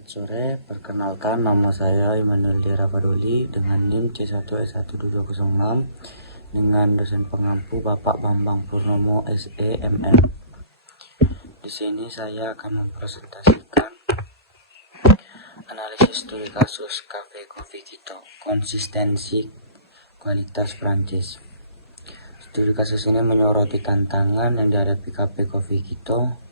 Selamat sore, perkenalkan nama saya Immanuel Dera Padoli dengan NIM C1S12206 dengan dosen pengampu Bapak Bambang Purnomo SE MM. Di sini saya akan mempresentasikan analisis studi kasus Cafe Coffee Quito, konsistensi kualitas Prancis. Studi kasus ini menyoroti tantangan yang dihadapi Cafe Coffee Quito,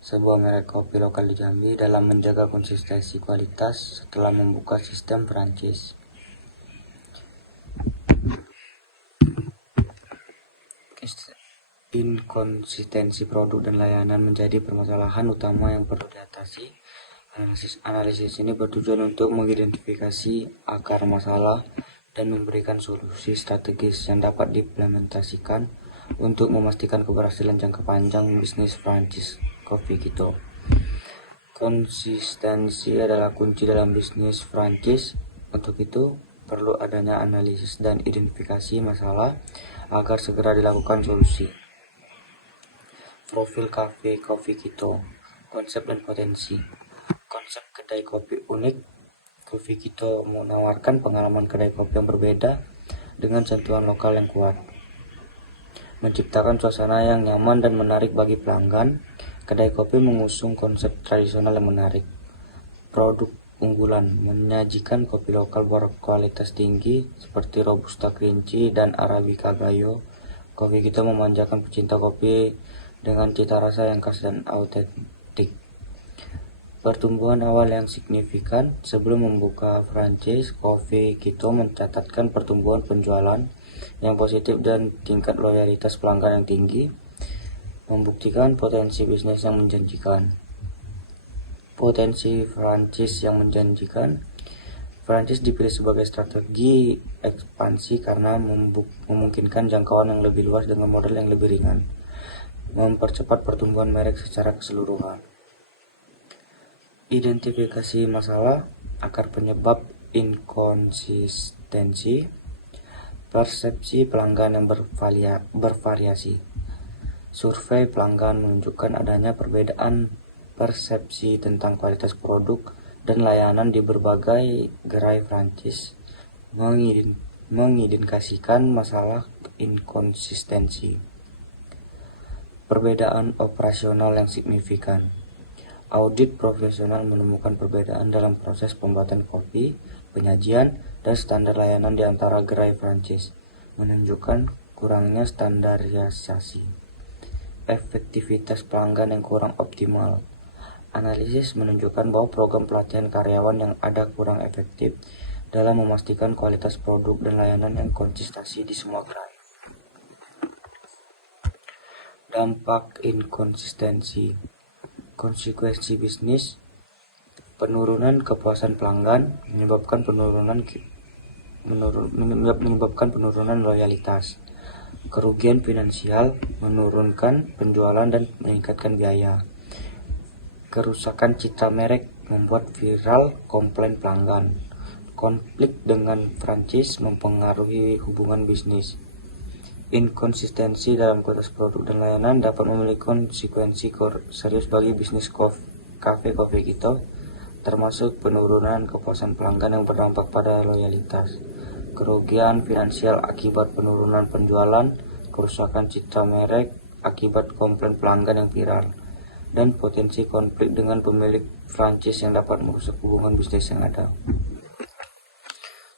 sebuah merek kopi lokal di Jambi, dalam menjaga konsistensi kualitas setelah membuka sistem franchise. Inkonsistensi produk dan layanan menjadi permasalahan utama yang perlu diatasi. Analisis ini bertujuan untuk mengidentifikasi akar masalah dan memberikan solusi strategis yang dapat diimplementasikan untuk memastikan keberhasilan jangka panjang bisnis franchise Coffee Quito. Konsistensi adalah kunci dalam bisnis franchise. Untuk itu, perlu adanya analisis dan identifikasi masalah agar segera dilakukan solusi. Profil Cafe Coffee Quito, konsep dan potensi. Konsep kedai kopi unik. Coffee Quito menawarkan pengalaman kedai kopi yang berbeda dengan sentuhan lokal yang kuat, menciptakan suasana yang nyaman dan menarik bagi pelanggan. Kedai kopi mengusung konsep tradisional yang menarik. Produk unggulan menyajikan kopi lokal berkualitas tinggi seperti Robusta Kerinci dan Arabica Gayo. Coffee Quito memanjakan pecinta kopi dengan cita rasa yang khas dan autentik. Pertumbuhan awal yang signifikan. Sebelum membuka franchise, Coffee Quito mencatatkan pertumbuhan penjualan yang positif dan tingkat loyalitas pelanggan yang tinggi, membuktikan potensi bisnis yang menjanjikan. Potensi franchise yang menjanjikan. Franchise dipilih sebagai strategi ekspansi karena memungkinkan jangkauan yang lebih luas dengan modal yang lebih ringan, mempercepat pertumbuhan merek secara keseluruhan. Identifikasi masalah, akar penyebab inkonsistensi, persepsi pelanggan yang bervariasi. Survei pelanggan menunjukkan adanya perbedaan persepsi tentang kualitas produk dan layanan di berbagai gerai franchise, mengindikasikan masalah inkonsistensi. Perbedaan operasional yang signifikan. Audit profesional menemukan perbedaan dalam proses pembuatan kopi, penyajian, dan standar layanan di antara gerai franchise, menunjukkan kurangnya standarisasi. Efektivitas pelanggan yang kurang optimal. Analisis menunjukkan bahwa program pelatihan karyawan yang ada kurang efektif dalam memastikan kualitas produk dan layanan yang konsisten di semua gerai. Dampak inkonsistensi. Konsekuensi bisnis. Penurunan kepuasan pelanggan menyebabkan penurunan loyalitas. Kerugian finansial, menurunkan penjualan dan meningkatkan biaya. Kerusakan citra merek, membuat viral komplain pelanggan. Konflik dengan franchise mempengaruhi hubungan bisnis. Inkonsistensi dalam kualitas produk dan layanan dapat memiliki konsekuensi serius bagi bisnis Cafe Coffee Quito, termasuk penurunan kepuasan pelanggan yang berdampak pada loyalitas, kerugian finansial akibat penurunan penjualan, kerusakan citra merek akibat komplain pelanggan yang viral, dan potensi konflik dengan pemilik franchise yang dapat merusak hubungan bisnis yang ada.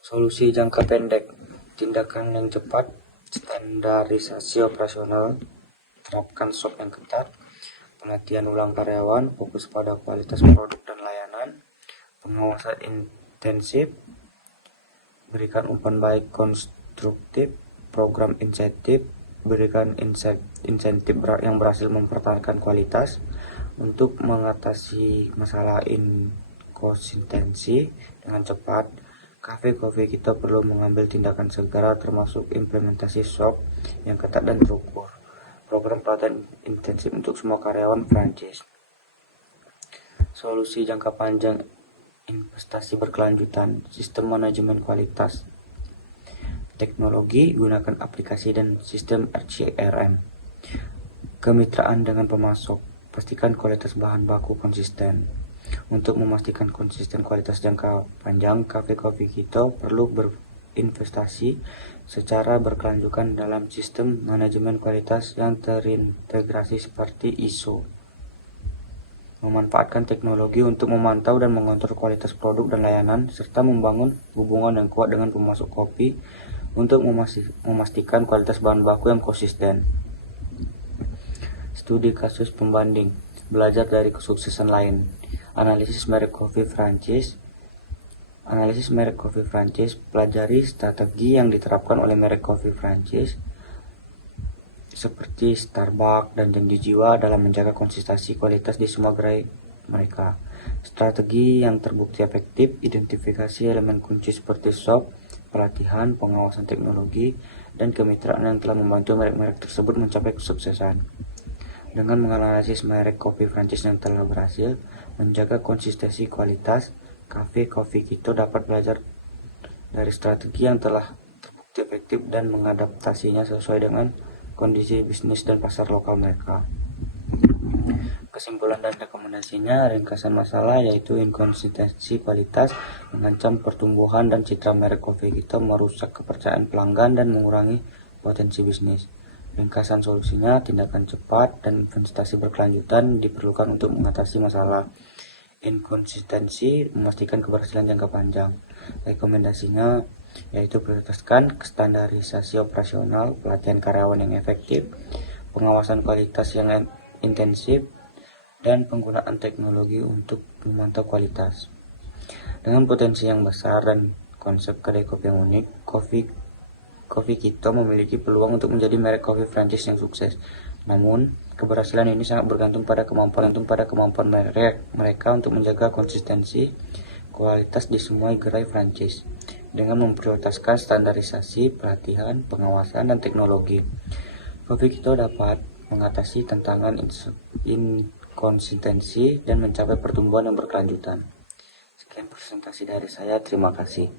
Solusi jangka pendek. Tindakan yang cepat. Standarisasi operasional, terapkan SOP yang ketat, pelatihan ulang karyawan, fokus pada kualitas produk dan layanan, pengawasan intensif, berikan umpan baik konstruktif, program insentif, berikan insentif yang berhasil mempertahankan kualitas. Untuk mengatasi masalah inkonsistensi dengan cepat, Cafe Coffee Quito perlu mengambil tindakan segera, termasuk implementasi SOP yang ketat dan terukur, program pelatihan intensif untuk semua karyawan franchise. Solusi jangka panjang, investasi berkelanjutan, sistem manajemen kualitas, teknologi, gunakan aplikasi dan sistem CRM. Kemitraan dengan pemasok, pastikan kualitas bahan baku konsisten. Untuk memastikan konsisten kualitas jangka panjang, Cafe Coffee Kito perlu berinvestasi secara berkelanjutan dalam sistem manajemen kualitas yang terintegrasi seperti ISO. Memanfaatkan teknologi untuk memantau dan mengontrol kualitas produk dan layanan, serta membangun hubungan yang kuat dengan pemasok kopi untuk memastikan kualitas bahan baku yang konsisten. Studi kasus pembanding, belajar dari kesuksesan lain. Analisis merek kopi franchise. Analisis merek kopi franchise, pelajari strategi yang diterapkan oleh merek kopi franchise seperti Starbucks dan janji jiwa dalam menjaga konsistensi kualitas di semua gerai mereka. Strategi yang terbukti efektif, identifikasi elemen kunci seperti shop, pelatihan, pengawasan teknologi, dan kemitraan yang telah membantu merek-merek tersebut mencapai kesuksesan. Dengan menganalisis merek kopi franchise yang telah berhasil menjaga konsistensi kualitas, Cafe Coffee Kito dapat belajar dari strategi yang telah terbukti efektif dan mengadaptasinya sesuai dengan kondisi bisnis dan pasar lokal mereka. Kesimpulan dan rekomendasinya, ringkasan masalah yaitu inkonsistensi kualitas mengancam pertumbuhan dan citra merek kopi Kito, merusak kepercayaan pelanggan dan mengurangi potensi bisnis. Ringkasan solusinya, tindakan cepat dan investasi berkelanjutan diperlukan untuk mengatasi masalah inkonsistensi, memastikan keberhasilan jangka panjang. Rekomendasinya yaitu prioritaskan standarisasi operasional, pelatihan karyawan yang efektif, pengawasan kualitas yang intensif, dan penggunaan teknologi untuk memantau kualitas. Dengan potensi yang besar dan konsep kedai kopi yang unik, Coffee Kito memiliki peluang untuk menjadi merek kopi franchise yang sukses. Namun, keberhasilan ini sangat bergantung pada kemampuan mereka untuk menjaga konsistensi kualitas di semua gerai franchise dengan memprioritaskan standarisasi, pelatihan, pengawasan, dan teknologi. Coffee Kito dapat mengatasi tantangan inkonsistensi dan mencapai pertumbuhan yang berkelanjutan. Sekian presentasi dari saya, terima kasih.